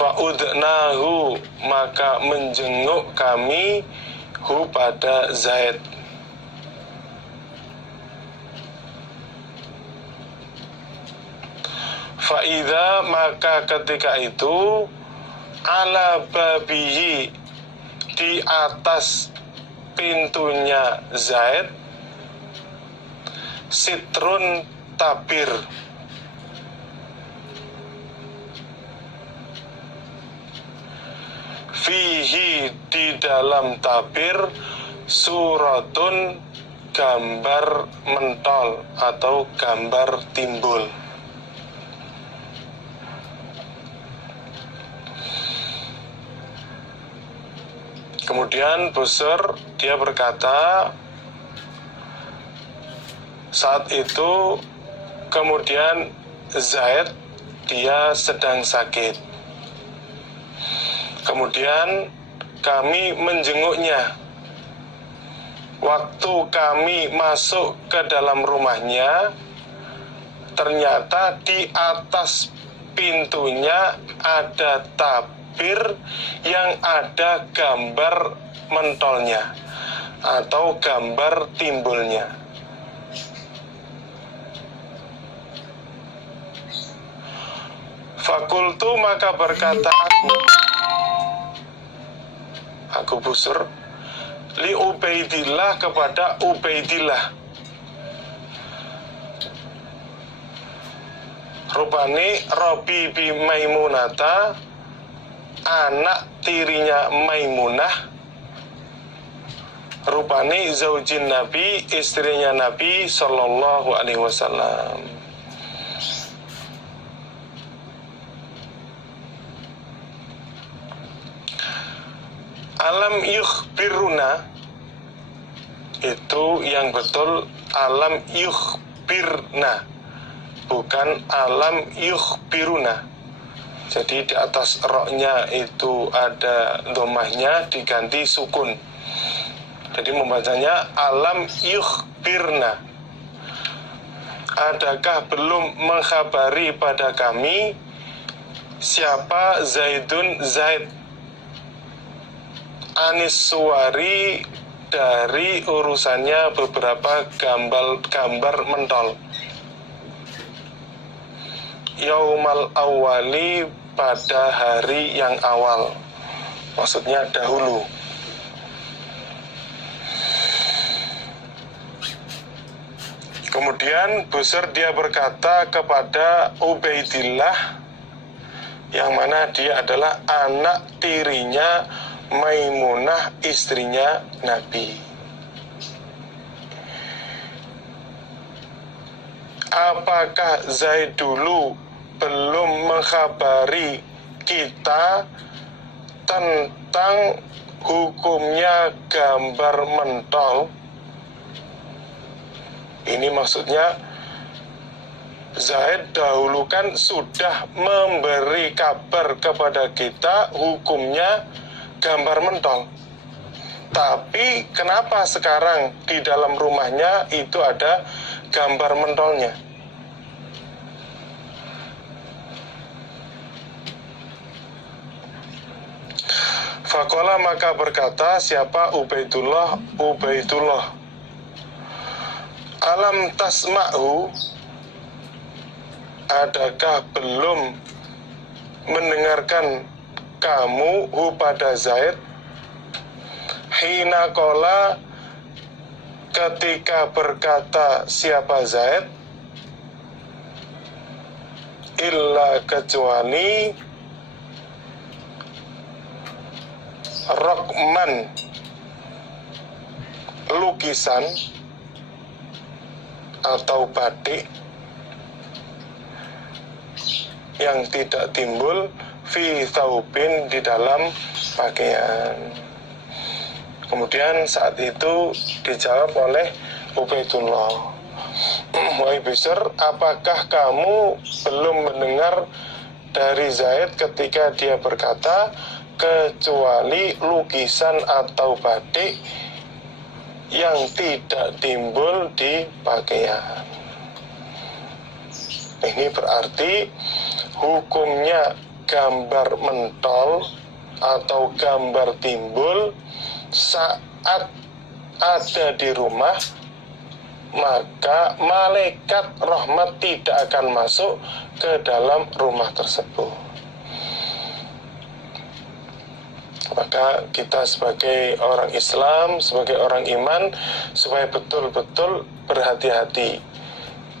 Fa'udnahu, maka menjenguk kami hu pada Zaid. Fa'idha, maka ketika itu ala babihi, di atas pintunya Zaid, sitrun, tabir. Fihi, di dalam tabir, suratun, gambar mentol atau gambar timbul. Kemudian Busr dia berkata, saat itu kemudian Zaid dia sedang sakit. Kemudian kami menjenguknya. Waktu kami masuk ke dalam rumahnya, ternyata di atas pintunya ada tabir yang ada gambar mentolnya atau gambar timbulnya. Fakultu, maka berkata aku Busr, li Ubaidillah, kepada Ubaidillah, rupani Robi bi Maimunata, anak tirinya Maimunah, rupani zaujin Nabi, istrinya Nabi Sallallahu Alaihi Wasallam. Alam yukhbiruna, itu yang betul alam yukhbirna, bukan alam yukhbiruna. Jadi di atas roknya itu ada domahnya diganti sukun. Jadi membacanya alam yukhbirna. Adakah belum mengkhabari pada kami siapa Zaidun, Zaid, anis suwari, dari urusannya beberapa gambar mentol, yaumal awali, pada hari yang awal, maksudnya dahulu. Kemudian Busr dia berkata kepada Ubaidillah, yang mana dia adalah anak tirinya Maimunah, istrinya Nabi. Apakah Zaid dulu belum mengkhabari kita tentang hukumnya gambar mentol? Ini maksudnya Zaid dahulu kan sudah memberi kabar kepada kita hukumnya gambar mentol. Tapi kenapa sekarang di dalam rumahnya itu ada gambar mentolnya? Faqala, maka berkata siapa Ubaidullah, alam tasma'hu, adakah belum mendengarkan kamu hu pada Zaid, hina qala, ketika berkata siapa Zaid, illa, kecuali, rokman, lukisan atau batik yang tidak timbul, fi thawbin, di dalam pakaian. Kemudian saat itu dijawab oleh Ubaidullah, wahai Busr, apakah kamu belum mendengar dari Zaid ketika dia berkata kecuali lukisan atau batik yang tidak timbul di pakaian? Ini berarti hukumnya gambar mentol atau gambar timbul saat ada di rumah, maka malaikat rahmat tidak akan masuk ke dalam rumah tersebut. Maka kita sebagai orang Islam, sebagai orang iman, supaya betul-betul berhati-hati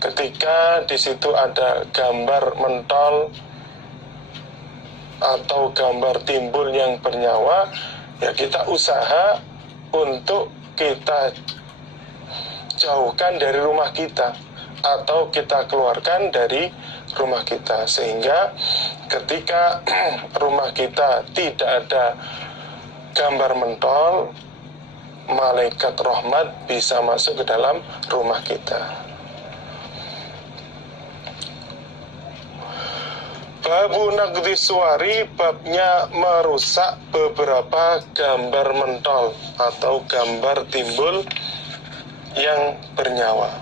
ketika di situ ada gambar mentol atau gambar timbul yang bernyawa, ya kita usaha untuk kita jauhkan dari rumah kita atau kita keluarkan dari rumah kita, sehingga ketika rumah kita tidak ada gambar mentol, malaikat rahmat bisa masuk ke dalam rumah kita. Babu naqdi suwari, babnya merusak beberapa gambar mentol atau gambar timbul yang bernyawa.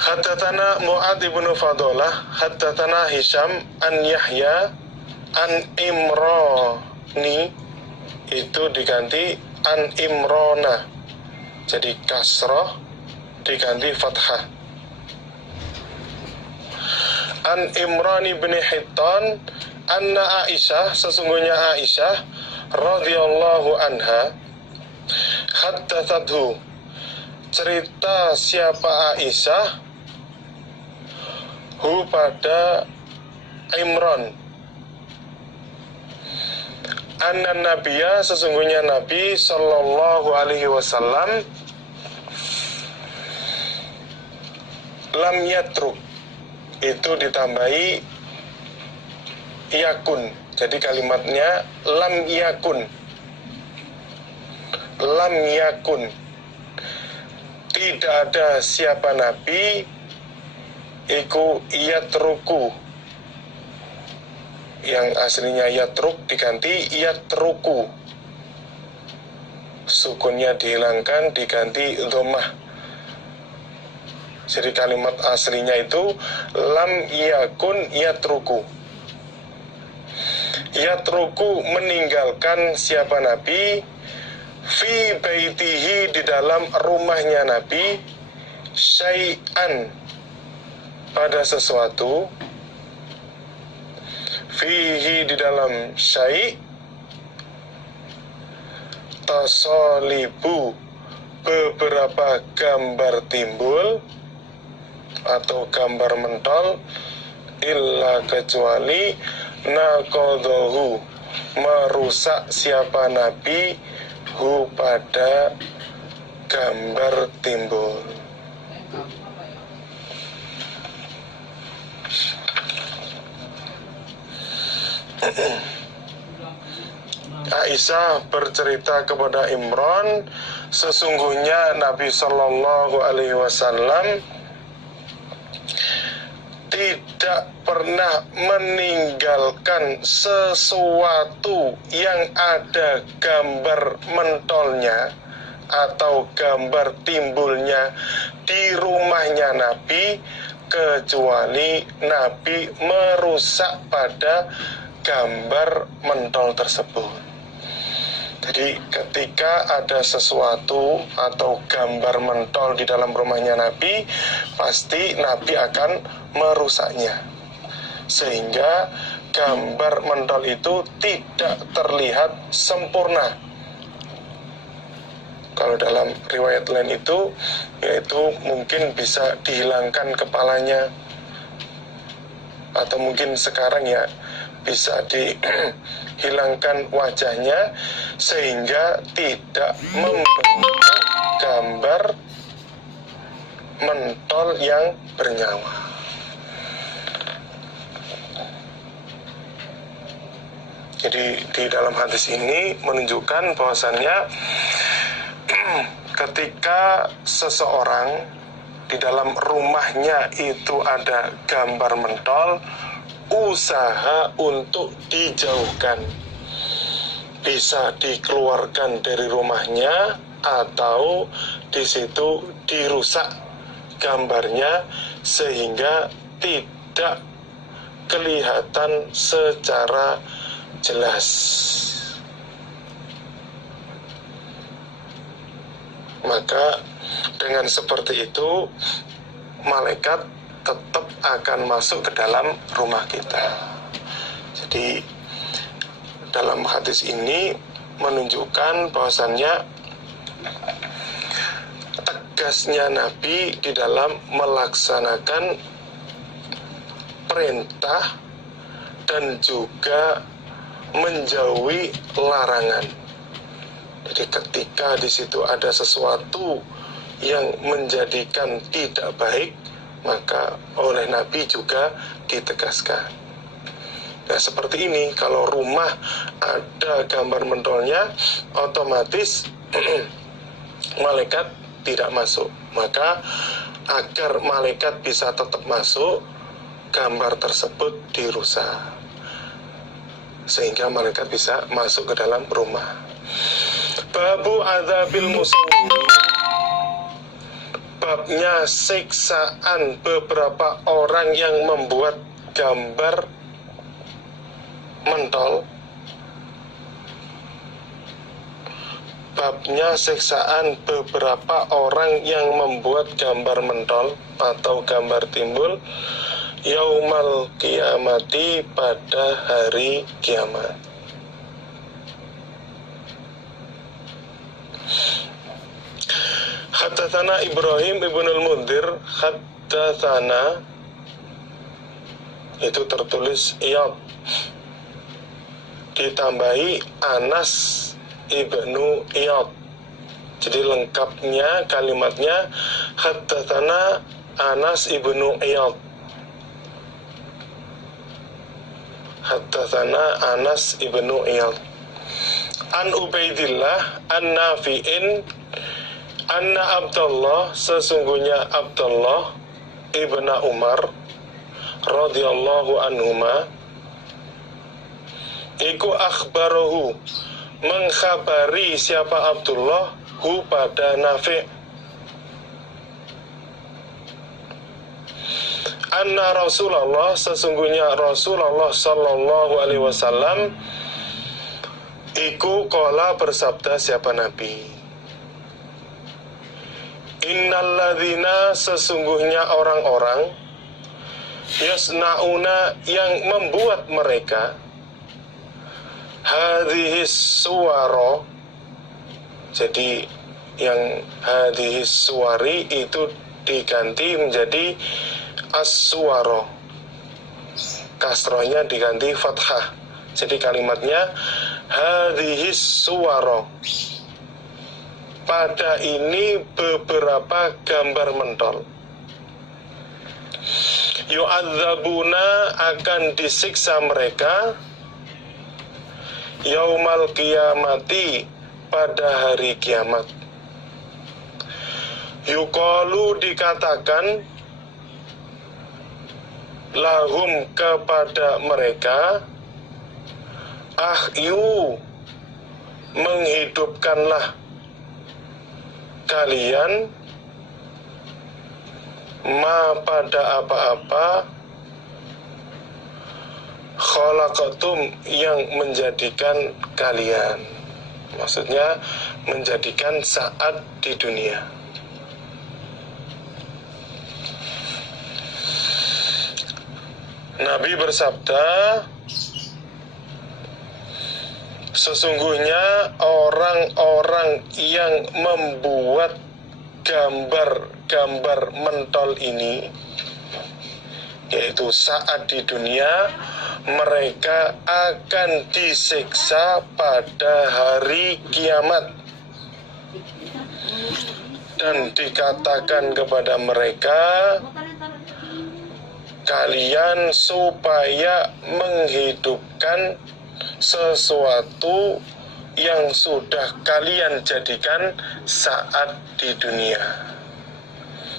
Haddatsana Mu'ad ibnu Fadalah, haddatsana Hisham an Yahya an Imrani, itu diganti an Imrona, jadi kasroh diganti fathah. An Imran bin Hittan anna Aisyah, sesungguhnya Aisyah radhiyallahu anha, haddatsathu, cerita siapa Aisyah, hu pada Imran, anna Nabiya, sesungguhnya Nabi sallallahu alaihi wasallam, lam yatruk, itu ditambahi yakun, jadi kalimatnya lam yakun, lam yakun, tidak ada siapa Nabi iku yatruku, yang aslinya yatruk diganti yatruku, sukunnya dihilangkan diganti dhammah. Jadi kalimat aslinya itu lam yakun yatruku, yatruku meninggalkan siapa Nabi, fi baitihi di dalam rumahnya Nabi, syai'an pada sesuatu, fihi di dalam syai', tasolibu beberapa gambar timbul atau gambar mentol, illa kecuali naqadahu merusak siapa Nabi hu pada gambar timbul. Aisyah bercerita kepada Imran, sesungguhnya Nabi Shallallahu Alaihi Wasallam tidak pernah meninggalkan sesuatu yang ada gambar mentolnya atau gambar timbulnya di rumahnya Nabi, kecuali Nabi merusak pada gambar mentol tersebut. Jadi ketika ada sesuatu atau gambar mentol di dalam rumahnya Nabi, pasti Nabi akan merusaknya, sehingga gambar mentol itu tidak terlihat sempurna. Kalau dalam riwayat lain itu, yaitu mungkin bisa dihilangkan kepalanya, atau mungkin sekarang ya bisa dihilangkan wajahnya, sehingga tidak membentuk gambar mentol yang bernyawa. Jadi di dalam hadis ini menunjukkan bahwasannya ketika seseorang di dalam rumahnya itu ada gambar mentol, usaha untuk dijauhkan, bisa dikeluarkan dari rumahnya atau di situ dirusak gambarnya sehingga tidak kelihatan secara jelas. Maka dengan seperti itu malaikat tetap akan masuk ke dalam rumah kita. Jadi dalam hadis ini menunjukkan bahwasannya tegasnya Nabi di dalam melaksanakan perintah dan juga menjauhi larangan. Jadi ketika di situ ada sesuatu yang menjadikan tidak baik, maka oleh Nabi juga ditegaskan. Nah seperti ini, kalau rumah ada gambar mentolnya, otomatis malaikat tidak masuk. Maka agar malaikat bisa tetap masuk, gambar tersebut dirusak sehingga malaikat bisa masuk ke dalam rumah. Babu adzabil musawwir, babnya siksaan beberapa orang yang membuat gambar mentol. Babnya siksaan beberapa orang yang membuat gambar mentol atau gambar timbul yaumal kiamati, pada hari kiamat. Haddatsana Ibrahim ibnul Mundhir, haddatsana, itu tertulis Iyad, ditambahi Anas ibnu Iyad. Jadi lengkapnya kalimatnya haddatsana Anas ibnu Iyad. Haddatsana Anas ibnu Iyad. An Ubaidillah an Nafi'in anna Abdullah, sesungguhnya Abdullah ibnu Umar radhiyallahu anhuma, iku akhbarahu, mengkhabari siapa Abdullah hu pada Nafi', anna Rasulullah, sesungguhnya Rasulullah sallallahu alaihi wasallam, iku qala, bersabda siapa Nabi, innalladzina, sesungguhnya orang-orang, yasnauna, yang membuat mereka, hadhis suwaro, jadi yang hadhis suwari itu diganti menjadi as-suwaro, kasrohnya diganti fathah, jadi kalimatnya hadhis suwaro, pada ini beberapa gambar mentol, yu'adzabuna, akan disiksa mereka, yaumal kiamati, pada hari kiamat. Yuqalu, dikatakan, lahum, kepada mereka, ahyu, menghidupkanlah kalian, ma, pada apa-apa, khalaqatum, yang menjadikan kalian, maksudnya menjadikan saat di dunia. Nabi bersabda, sesungguhnya orang-orang yang membuat gambar-gambar mentol ini, yaitu saat di dunia, mereka akan disiksa pada hari kiamat. Dan dikatakan kepada mereka, kalian supaya menghidupkan sesuatu yang sudah kalian jadikan saat di dunia.